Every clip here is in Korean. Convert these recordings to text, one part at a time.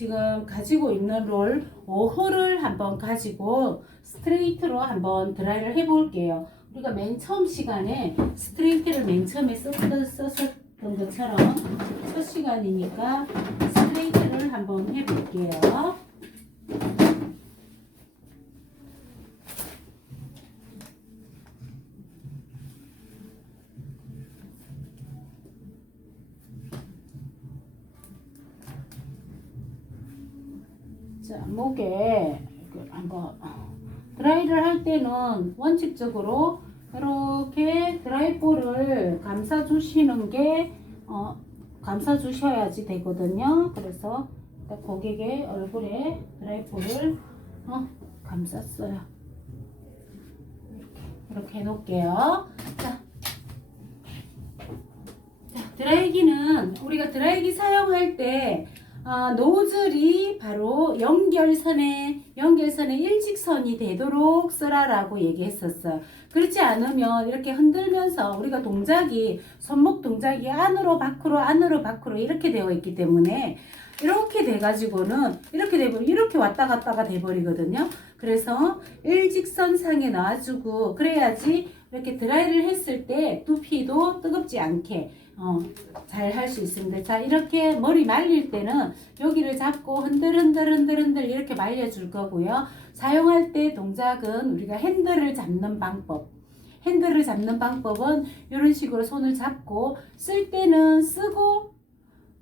지금 가지고 있는 롤 5호를 한번 가지고 스트레이트로 한번 드라이를 해볼게요. 우리가 맨 처음 시간에 스트레이트를 맨 처음에 썼던, 썼던 것처럼 첫 시간이니까 스트레이트를 한번 해볼게요. 그 한번 드라이를 할 때는 원칙적으로 이렇게 드라이볼을 감싸 주시는 게 어, 감싸 주셔야지 되거든요. 그래서 고객의 얼굴에 드라이볼을 어, 감쌌어요. 이렇게, 이렇게 해놓을게요. 자, 자, 드라이기는 우리가 드라이기 사용할 때 아, 노즐이 바로 연결선에 연결선에 일직선이 되도록 쓰라라고 얘기했었어요. 그렇지 않으면 이렇게 흔들면서 우리가 동작이 손목 동작이 안으로 밖으로 안으로 밖으로 이렇게 되어 있기 때문에 이렇게 돼 가지고는 이렇게 되고 이렇게 왔다 갔다가 돼 버리거든요. 그래서 일직선 상에 놔주고 그래야지 이렇게 드라이를 했을 때 두피도 뜨겁지 않게 어, 잘 할 수 있습니다. 자, 이렇게 머리 말릴 때는 여기를 잡고 흔들 흔들 흔들 흔들 이렇게 말려줄 거고요. 사용할 때 동작은 우리가 핸들을 잡는 방법. 핸들을 잡는 방법은 이런 식으로 손을 잡고 쓸 때는 쓰고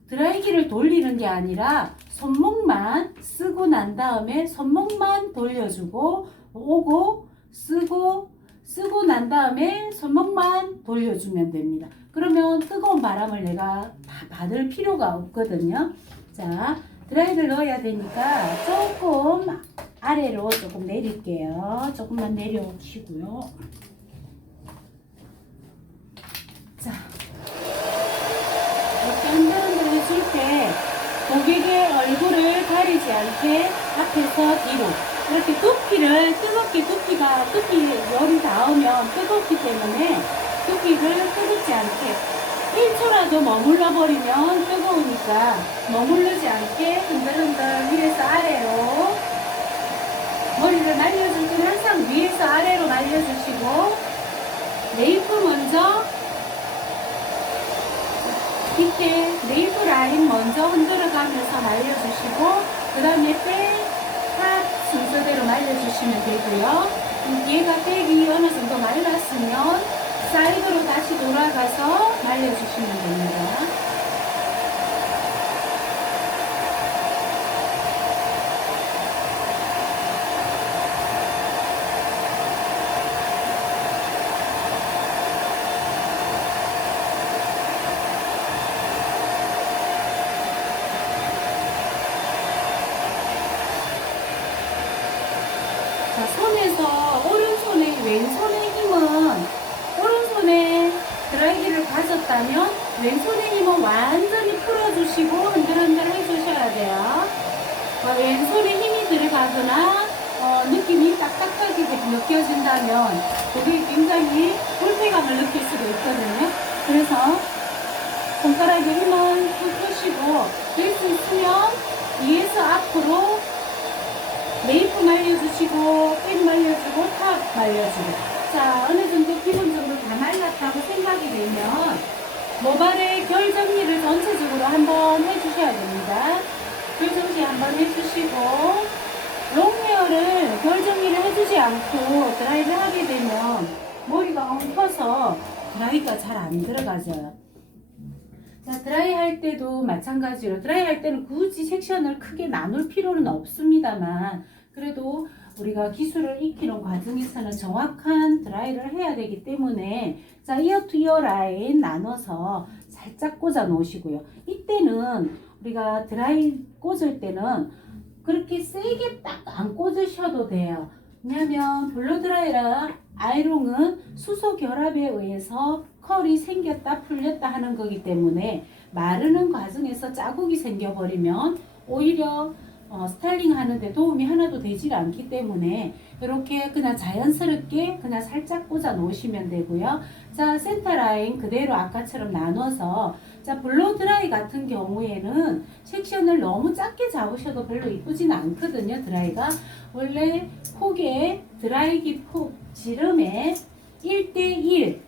드라이기를 돌리는 게 아니라 손목만 쓰고 난 다음에 손목만 돌려주고 오고 쓰고 쓰고 난 다음에 손목만 돌려주면 됩니다. 그러면 뜨거운 바람을 내가 다 받을 필요가 없거든요. 자, 드라이를 넣어야 되니까 조금 아래로 조금 내릴게요. 조금만 내려오시고요. 자, 이렇게 흔들흔들 해줄 때 고객의 얼굴을 가리지 않게 앞에서 뒤로 이렇게 두피를 뜨겁게 두피가 두피 열이 닿으면 뜨겁기 때문에 두피를 뜨겁지 않게 1초라도 머물러 버리면 뜨거우니까 머무르지 않게 흔들흔들 위에서 아래로 머리를 말려줄 때는 항상 위에서 아래로 말려주시고 네이프 먼저 밑에 네이프 라인 먼저 흔들어 가면서 말려주시고 그 다음에 순서대로 말려주시면 되고요 음, 얘가 백이 어느 정도 말랐으면 사이드로 다시 돌아가서 말려주시면 됩니다. 자, 손에서 오른손에 왼손의 힘은 오른손에 드라이기를 가졌다면 왼손의 힘은 완전히 풀어주시고 흔들흔들 해주셔야 돼요. 어, 왼손에 힘이 들어가거나 어, 느낌이 딱딱하게 느껴진다면 그게 굉장히 불쾌감을 느낄 수도 있거든요. 그래서 손가락에 힘은 푹 푸시고 될 수 있으면 위에서 앞으로 메이프 말려주시고 백 말려주고 탑 말려주고. 자 어느 정도 기본적으로 다 말랐다고 생각이 되면 모발의 결 정리를 전체적으로 한번 해주셔야 됩니다. 결 정리 한번 해주시고 롱헤어를 결 정리를 해주지 않고 드라이를 하게 되면 머리가 엉켜서 드라이가 잘 안 들어가져요. 자, 드라이 할 때도 마찬가지로 드라이 할 때는 굳이 섹션을 크게 나눌 필요는 없습니다만 그래도 우리가 기술을 익히는 과정에서는 정확한 드라이를 해야 되기 때문에 자, 이어 투 이어 라인 나눠서 살짝 꽂아 놓으시고요. 이때는 우리가 드라이 꽂을 때는 그렇게 세게 딱 안 꽂으셔도 돼요. 왜냐하면 블로드라이랑 아이롱은 수소 결합에 의해서 컬이 생겼다 풀렸다 하는 거기 때문에 마르는 과정에서 자국이 생겨버리면 오히려 어, 스타일링 하는데 도움이 하나도 되질 않기 때문에 이렇게 그냥 자연스럽게 그냥 살짝 꽂아 놓으시면 되고요. 자, 센터 라인 그대로 아까처럼 나눠서 자, 블로 드라이 같은 경우에는 섹션을 너무 작게 잡으셔도 별로 이쁘지는 않거든요, 드라이가. 원래 폭의 드라이기 폭 지름의 1대1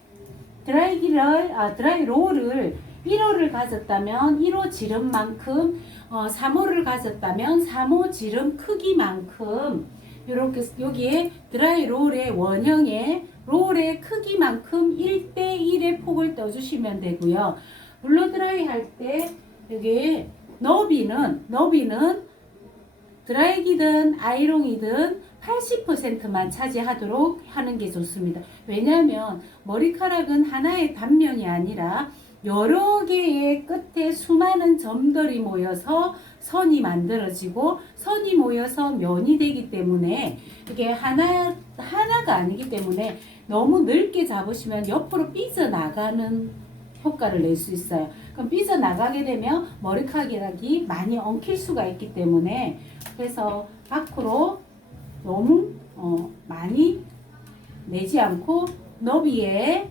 드라이기를, 아, 드라이 롤을 1호를 가졌다면 1호 지름만큼, 어, 3호를 가졌다면 3호 지름 크기만큼, 요렇게, 여기에 드라이 롤의 원형의 롤의 크기만큼 1대1의 폭을 떠주시면 되고요. 블로 드라이 할 때 여기 너비는 너비는 드라이기든 아이롱이든 80%만 차지하도록 하는 게 좋습니다. 왜냐하면 머리카락은 하나의 단면이 아니라 여러 개의 끝에 수많은 점들이 모여서 선이 만들어지고 선이 모여서 면이 되기 때문에 이게 하나 하나가 아니기 때문에 너무 넓게 잡으시면 옆으로 삐져 나가는 효과를 낼 수 있어요. 그럼 삐져 나가게 되면 머리카락이 많이 엉킬 수가 있기 때문에 그래서 밖으로 너무 어, 많이 내지 않고 너비의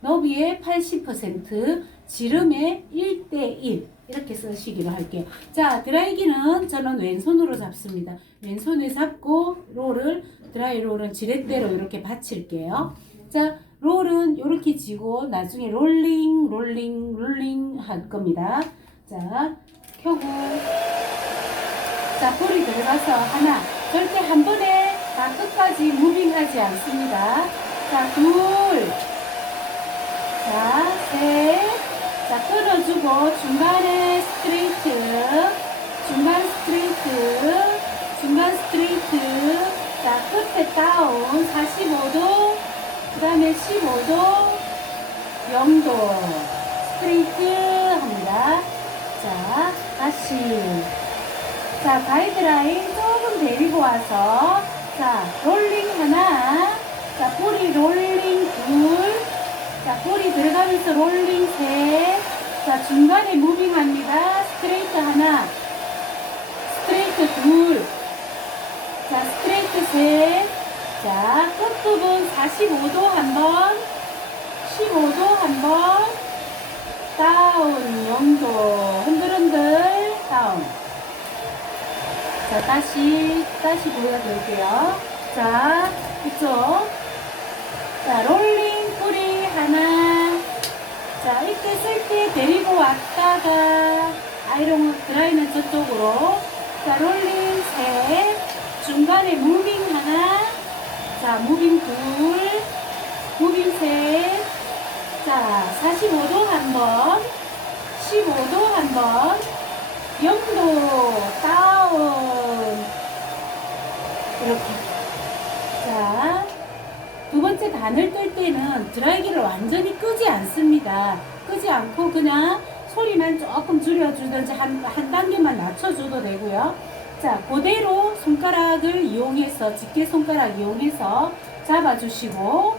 너비의 80% 지름의 1대1 이렇게 쓰시기로 할게요. 자, 드라이기는 저는 왼손으로 잡습니다. 왼손에 잡고 롤을 드라이 롤은 지렛대로 이렇게 받칠게요. 자, 롤은 이렇게 지고 나중에 롤링, 롤링, 롤링 할 겁니다. 자, 켜고 자, 볼이 들어가서 하나, 절대 한 번에 다 끝까지 무빙하지 않습니다. 자, 둘, 자, 셋, 자, 끊어주고 중간에 스트레이트, 중간 스트레이트, 중간 스트레이트, 자, 끝에 다운 45도, 그 다음에 15도, 0도. 스트레이트 합니다. 자, 다시. 자, 가이드라인 조금 데리고 와서, 자, 롤링 하나, 자, 볼이 롤링 둘, 자, 볼이 들어가면서 롤링 셋, 자, 중간에 무빙합니다. 스트레이트 하나, 스트레이트 둘, 자, 스트레이트 셋, 자, 끝부분 45도 한 번, 15도 한 번, 다운, 0도, 흔들흔들, 다운. 자, 다시, 다시 보여드릴게요. 자, 이쪽. 자, 롤링. 자, 이때 쓸때 데리고 왔다가, 아이롱 드라이는 저쪽으로. 자, 롤링 셋. 중간에 무빙 하나. 자, 무빙 둘. 무빙 셋. 자, 45도 한 번. 15도 한 번. 0도 다운 이렇게 자 두 번째 단을 뜰 때는 드라이기를 완전히 끄지 않습니다. 끄지 않고 그냥 소리만 조금 줄여주든지 한, 한 단계만 낮춰줘도 되고요. 자 그대로 손가락을 이용해서 집게 손가락 이용해서 잡아주시고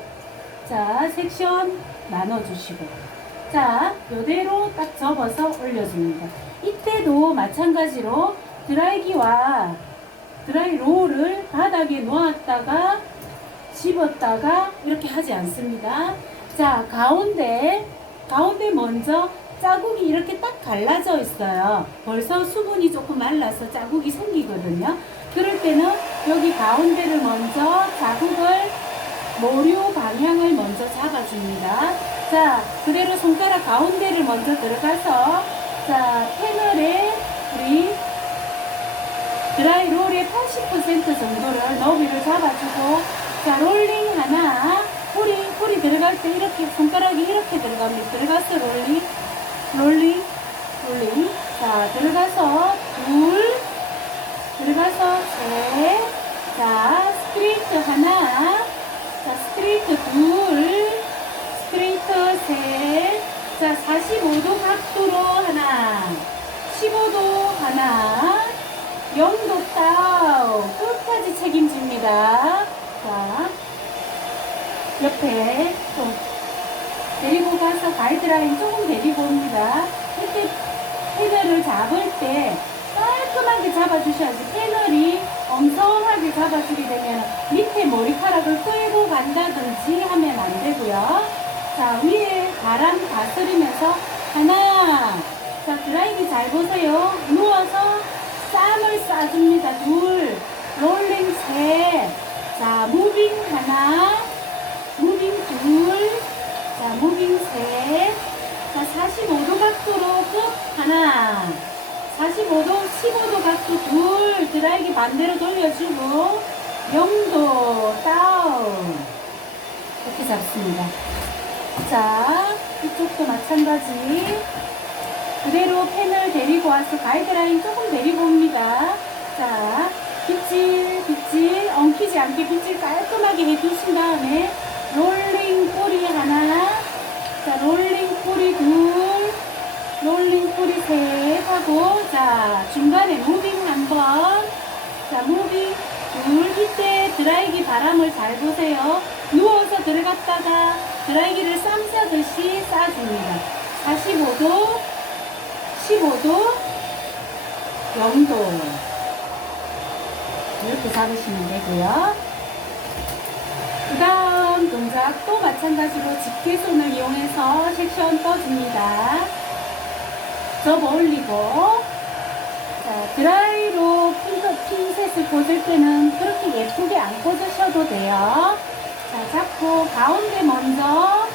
자 섹션 나눠주시고 자 이대로 딱 접어서 올려줍니다. 이때도 마찬가지로 드라이기와 드라이 롤을 바닥에 놓았다가 집었다가 이렇게 하지 않습니다. 자, 가운데, 가운데 먼저 자국이 이렇게 딱 갈라져 있어요. 벌써 수분이 조금 말라서 자국이 생기거든요. 그럴 때는 여기 가운데를 먼저 자국을 모류 방향을 먼저 잡아줍니다. 자, 그대로 손가락 가운데를 먼저 들어가서 자, 패널에 우리 드라이 롤의 80% 정도를 너비를 잡아주고 자, 롤링 하나 뿌리, 뿌리 들어갈 때 이렇게 손가락이 이렇게 들어갑니다. 들어가서 롤링, 롤링, 롤링. 자, 들어가서 둘, 들어가서 셋. 자, 스트레이트 하나. 자, 스트레이트 둘, 스트레이트 셋. 자, 45도 각도로 하나, 15도 하나, 0도 다운. 끝까지 책임집니다. 자, 옆에 또 데리고 가서 가이드라인 조금 데리고 옵니다. 이렇게 패널을 잡을 때 깔끔하게 잡아주셔야지 패널이 엉성하게 잡아주게 되면 밑에 머리카락을 끌고 간다든지 하면 안 되고요. 자, 위에 바람 다스리면서 하나. 자, 드라이기 잘 보세요. 누워서 쌈을 싸줍니다. 둘. 롤링 셋. 자, 무빙 하나. 무빙 둘. 자, 무빙 셋. 자, 45도 각도로 끝 하나. 45도, 15도 각도 둘. 드라이기 반대로 돌려주고. 0도 다운. 이렇게 잡습니다. 자, 이쪽도 마찬가지. 그대로 펜을 데리고 와서 가이드라인 조금 데리고 옵니다. 자, 빗질, 빗질, 엉키지 않게 빗질 깔끔하게 해주신 다음에 롤링 꼬리 하나, 자, 롤링 꼬리 둘, 롤링 꼬리 셋 하고, 자, 중간에 무빙 한 번, 자, 무빙 둘, 이때 드라이기 바람을 잘 보세요. 누워서 들어갔다가 드라이기를 쌈 싸듯이 싸줍니다. 45도, 15도, 0도. 이렇게 잡으시면 되고요. 그 다음 동작 또 마찬가지로 집게손을 이용해서 섹션 떠줍니다. 접어 올리고, 자, 드라이로 핀, 핀셋을 꽂을 때는 그렇게 예쁘게 안 꽂으셔도 돼요. 자, 잡고 가운데 먼저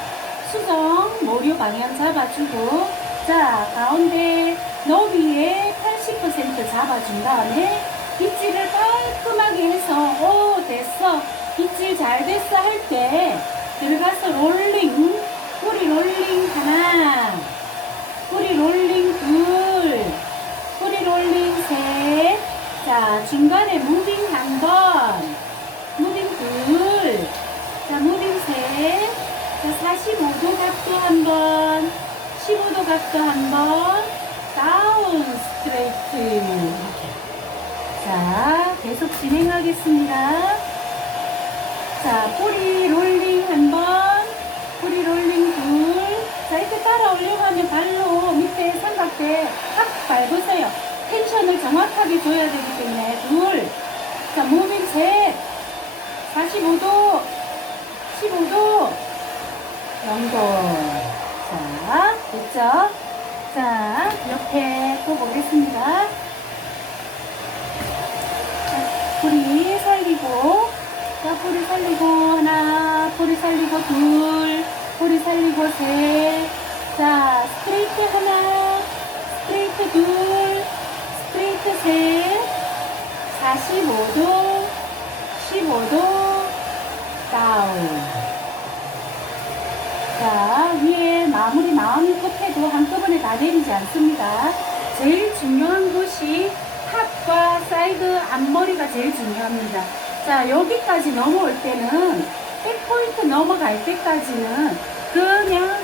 수정 모류 방향 잡아주고 자 가운데 너비에 80% 잡아준 다음에 빗질을 깔끔하게 해서 오 됐어 빗질 잘 됐어 할 때 들어가서 롤링 뿌리 롤링 하나 뿌리 롤링 둘 뿌리 롤링 셋 자 중간에 무빙 한번 무빙 둘 자, 무빙 셋. 자, 45도 각도 한 번. 15도 각도 한 번. 다운 스트레이트. 자, 계속 진행하겠습니다. 자, 뿌리 롤링 한 번. 뿌리 롤링 둘. 자, 이렇게 따라 올려가면 발로 밑에 삼각대 탁 밟으세요. 텐션을 정확하게 줘야 되기 때문에 둘. 자, 무빙 셋. 45도. 15도 0도 자 됐죠 자 옆에 또 보겠습니다 자, 뿌리 살리고 자 뿌리 살리고 하나 뿌리 살리고 둘 뿌리 살리고 셋자 스트레이트 하나 스트레이트 둘 스트레이트 셋 45도 15도 다운. 자, 위에 마무리 마음이 끝에도 한꺼번에 다 내리지 않습니다. 제일 중요한 것이 탑과 사이드 앞머리가 제일 중요합니다. 자, 여기까지 넘어올 때는 백포인트 넘어갈 때까지는 그냥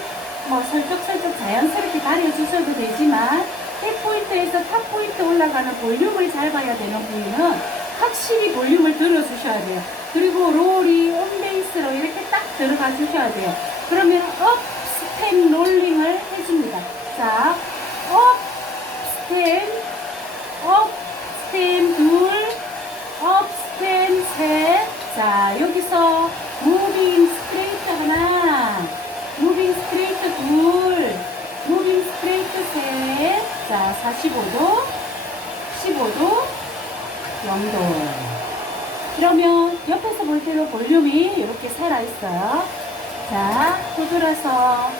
뭐 설적설적 자연스럽게 다려주셔도 되지만 백포인트에서 탑포인트 올라가는 볼륨을 잘 봐야 되는 부위는 확실히 볼륨을 들어주셔야 돼요. 그리고 롤이 온베이스로 이렇게 딱 들어가 주셔야 돼요. 그러면 업, 스템, 롤링을 해줍니다. 자, 업, 스템, 업, 스템 둘, 업, 스템 셋. 자, 여기서 무빙 스트레이트 하나, 무빙 스트레이트 둘, 무빙 스트레이트 셋. 자, 45도, 15도, 0도. 그러면 옆에서 볼 때도 볼륨이 이렇게 살아있어요. 자, 또 돌아서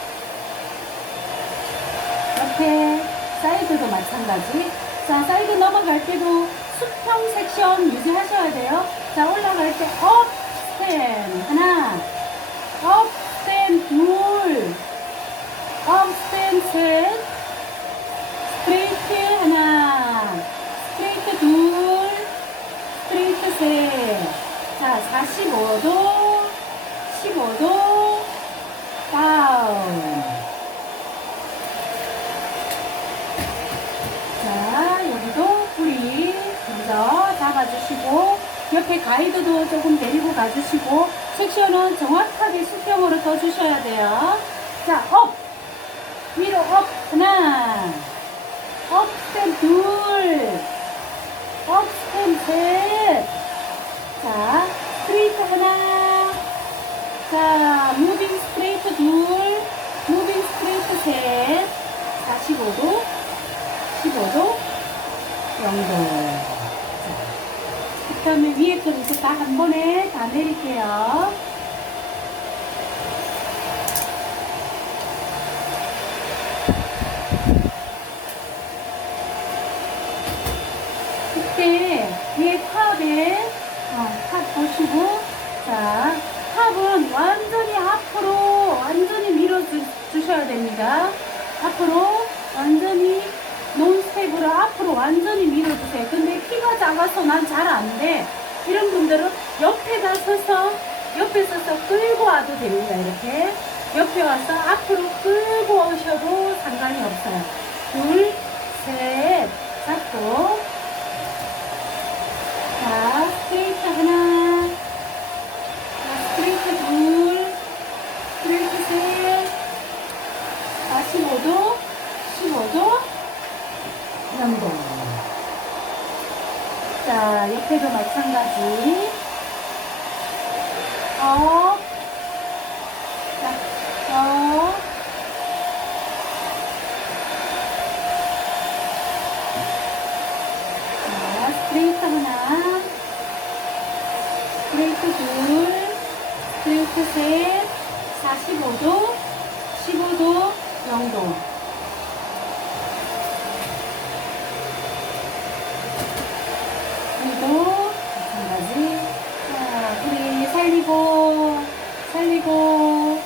옆에 사이드도 마찬가지. 자, 사이드 넘어갈 때도 수평 섹션 유지하셔야 돼요. 자, 올라갈 때 업, 스템 하나, 업, 스템 둘, 업, 스템 셋, 스트레이트 하나, 스트레이트 둘, 스트레이트 셋. 자, 45도, 15도, 다운. 가주시고 옆에 가이드도 조금 데리고 가주시고 섹션은 정확하게 수평으로 떠주셔야 돼요. 자, 업! 위로 업! 하나! 업 스텝 둘업 스텝 셋자 스트레이트 하나! 자 무빙 스트레이트 둘! 무빙 스트레이트 셋! 45도 15도 0도. 그 다음에 위에 거부터 다 한 번에 다 내릴게요. 그때 위에 탑에 어, 탑 보시고 자 탑은 완전히 앞으로 완전히 밀어 주, 주셔야 됩니다. 앞으로 완전히 논스텝으로 앞 으로 완전히 밀어주세요. 근데 키가 작아서 난 잘 안 돼. 이런 분들은 옆에다 서서 옆에 서서 끌고 와도 됩니다. 이렇게 옆에 와서 앞으로 끌고 오셔도 상관이 없어요. 둘, 셋, 잡고 자, 스트레이트 하나, 자, 스트레이트 둘, 스트레이트 셋, 자, 15도, 15도, 정도. 자, 옆에도 마찬가지. 업, 자, 업, 자, 스트레이트 하나, 스트레이트 둘, 스트레이트 셋, 45도, 15도, 0도. 그리고 마찬가지. 자, 우리 살리고, 살리고,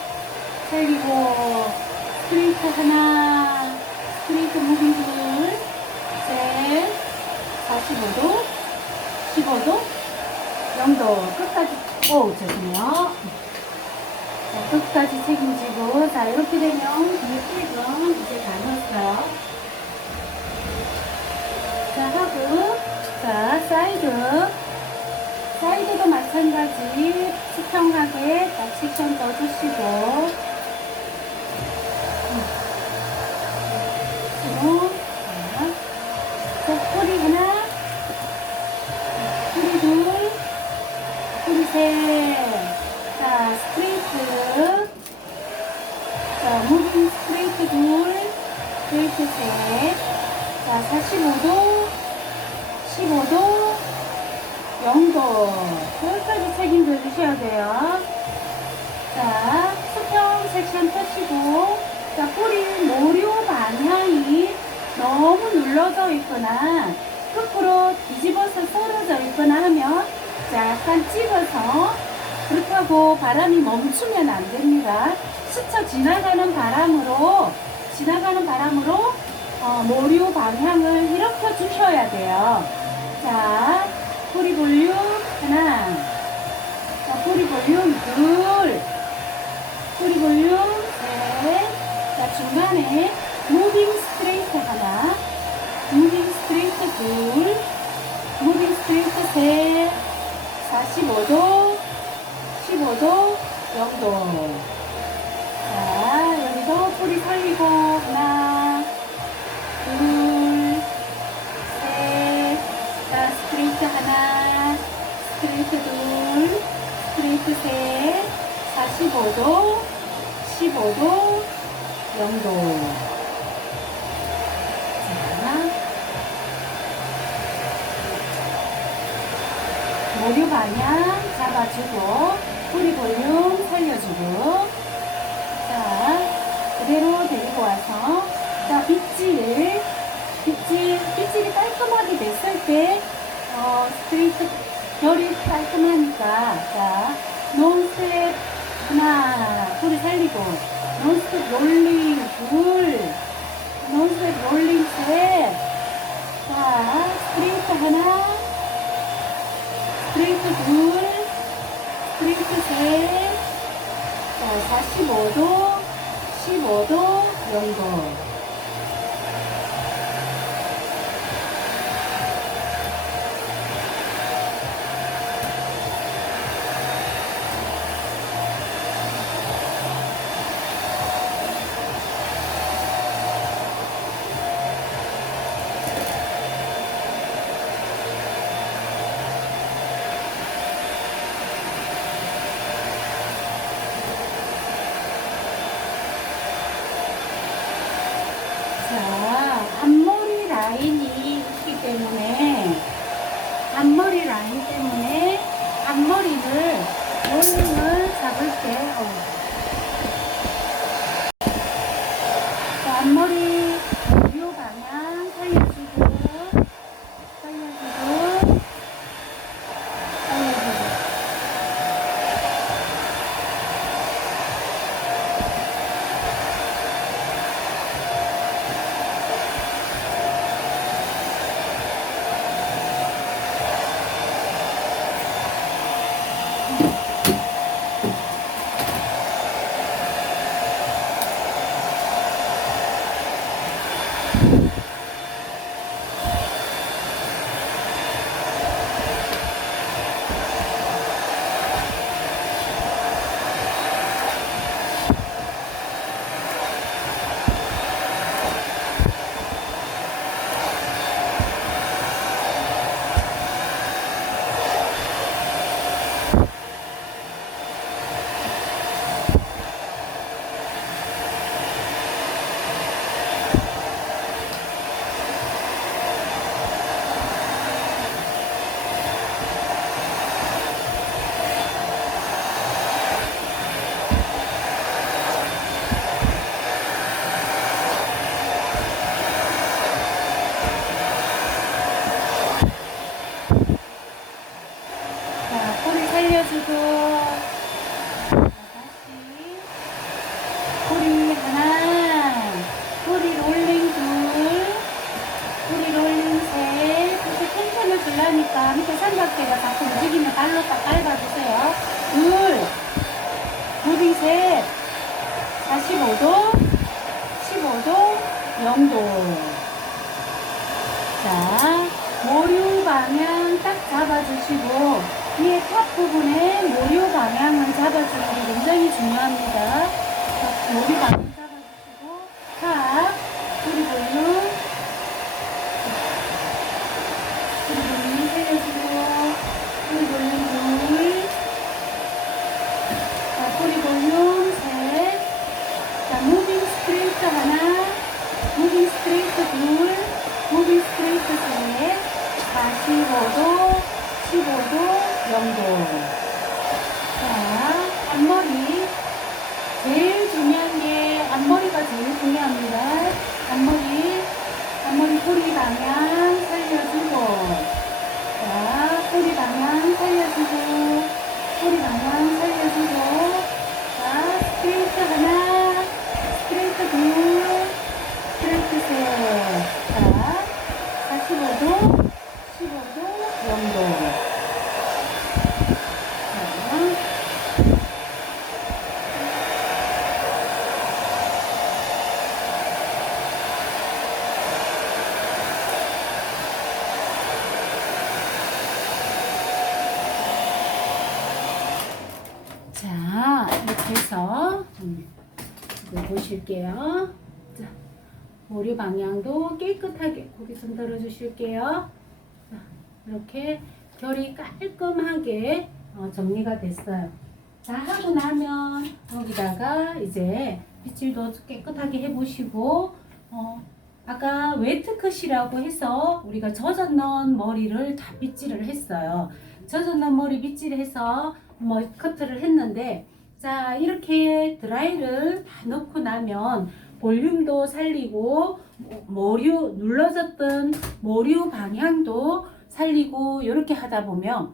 살리고, 스트레이트 하나, 스트레이트 무빙 둘, 셋, 45도, 15도, 0도 끝까지 오, 죄송해요. 자, 끝까지 책임지고. 자, 이렇게 되면 물집은 이제 다 넣었어요. 자, 하고. 자, 사이드. 사이드도 마찬가지. 시청하게 딱 시청 떠주시고. 자, 뿌리 볼륨 하나, 자, 뿌리 볼륨 둘, 뿌리 볼륨 셋, 자 중간에 무빙 스트레이트 하나, 무빙 스트레이트 둘, 무빙 스트레이트 셋, 45도, 15도, 0도. 자, 여기도 뿌리 살리고, 하나, 둘, 셋, 자, 스트레이트 하나, 스트레이트 둘, 스트레이트 셋, 45도, 15도, 0도. 자, 모류 방향 잡아주고 뿌리 볼륨 살려주고 자 그대로 데리고 와서 자 빗질 빗질 빗질이 깔끔하게 됐을 때 어, 스트레이트 결이 깔끔하니까 자 논스텝 하나 뿌리 살리고 논스텝 롤링 둘 논스텝 롤링 셋자 스트레이트 하나 스트레이트 둘, 스트레이트 셋, 자, 45도, 15도, 0도. 주는 게 굉장히 중요합니다. 자, 모류 방향 잡아주시고, 탑, 뿌리 볼륨, 뿌리 볼륨 살려주고, 뿌리 볼륨 둘, 자, 뿌리 볼륨 셋, 자, 무빙 스트레이트 하나, 무빙 스트레이트 둘, 무빙 스트레이트 셋, 45도, 15도, 0도. 자, 앞머리. 제일 중요한 게 앞머리가 제일 중요합니다. 앞머리, 앞머리 꼬리 방향 살려주고, 자, 꼬리 방향 살려주고, 꼬리 방향 살려주고, 자, 스트레이트 하나, 스트레이트 둘, 스트레이트 셋. 자, 45도, 15도, 0도. 자, 자, 이렇게 해서 음, 이거 보실게요. 자, 머리 방향도 손 들어 주실게요. 자, 이렇게 결이 깔끔하게 어, 정리가 됐어요. 자, 하고 나면 여기다가 이제 빗질도 깨끗하게 해보시고 어, 아까 웨트컷이라고 해서 우리가 젖어 넣은 머리를 다 빗질을 했어요. 젖어 넣은 머리 빗질해서 뭐 커트를 했는데 자 이렇게 드라이를 다 넣고 나면 볼륨도 살리고 모류 눌러졌던 모류 방향도 살리고 이렇게 하다 보면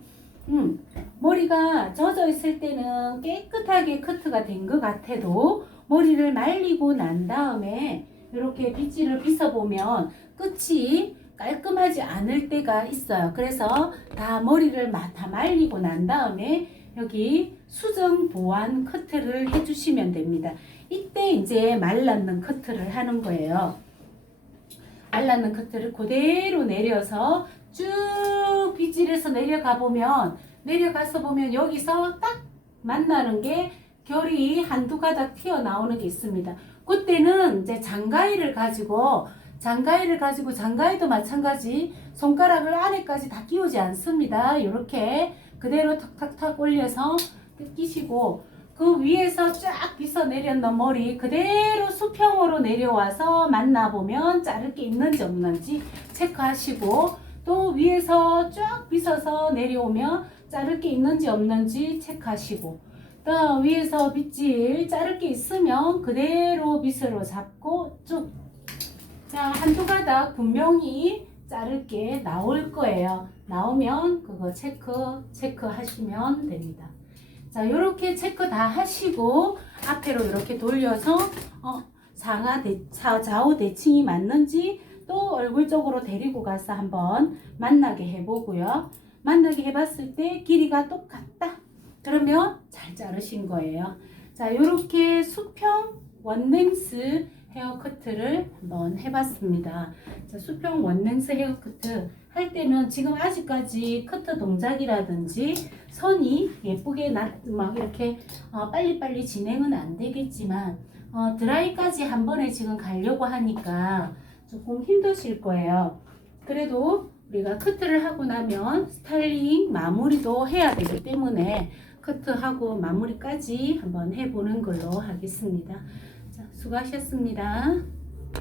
음, 머리가 젖어 있을 때는 깨끗하게 커트가 된 것 같아도 머리를 말리고 난 다음에 이렇게 빗질을 빗어보면 끝이 깔끔하지 않을 때가 있어요. 그래서 다 머리를 마- 다 말리고 난 다음에 여기 수정 보완 커트를 해주시면 됩니다. 이때 이제 말랐는 커트를 하는 거예요. 말랐는 커트를 그대로 내려서 쭉 빗질해서 내려가 보면 내려가서 보면 여기서 딱 만나는 게 결이 한두 가닥 튀어나오는 게 있습니다. 그때는 이제 장가위를 가지고 장가위를 가지고 장가위도 마찬가지 손가락을 안에까지 다 끼우지 않습니다. 이렇게 그대로 탁탁탁 올려서 끼시고 그 위에서 쫙 빗어 내렸던 머리 그대로 수평으로 내려와서 만나보면 자를 게 있는지 없는지 체크하시고 또 위에서 쫙 빗어서 내려오면 자를 게 있는지 없는지 체크하시고 또 위에서 빗질 자를 게 있으면 그대로 빗으로 잡고 쭉 자, 한두 가닥 분명히 자를 게 나올 거예요. 나오면 그거 체크, 체크 하시면 됩니다. 자, 요렇게 체크 다 하시고 앞으로 이렇게 돌려서 어, 상하 대, 자, 좌우 대칭이 맞는지 또 얼굴 쪽으로 데리고 가서 한번 만나게 해보고요. 만나게 해봤을 때 길이가 똑같다. 그러면 잘 자르신 거예요. 자, 요렇게 수평 원랭스 헤어커트를 한번 해봤습니다. 자, 수평 원랭스 헤어커트 할 때는 지금 아직까지 커트 동작이라든지 선이 예쁘게 나, 막 이렇게 어, 빨리빨리 진행은 안 되겠지만 어, 드라이까지 한 번에 지금 가려고 하니까 조금 힘드실 거예요. 그래도 우리가 커트를 하고 나면 스타일링 마무리도 해야 되기 때문에 커트하고 마무리까지 한번 해보는 걸로 하겠습니다. 자, 수고하셨습니다.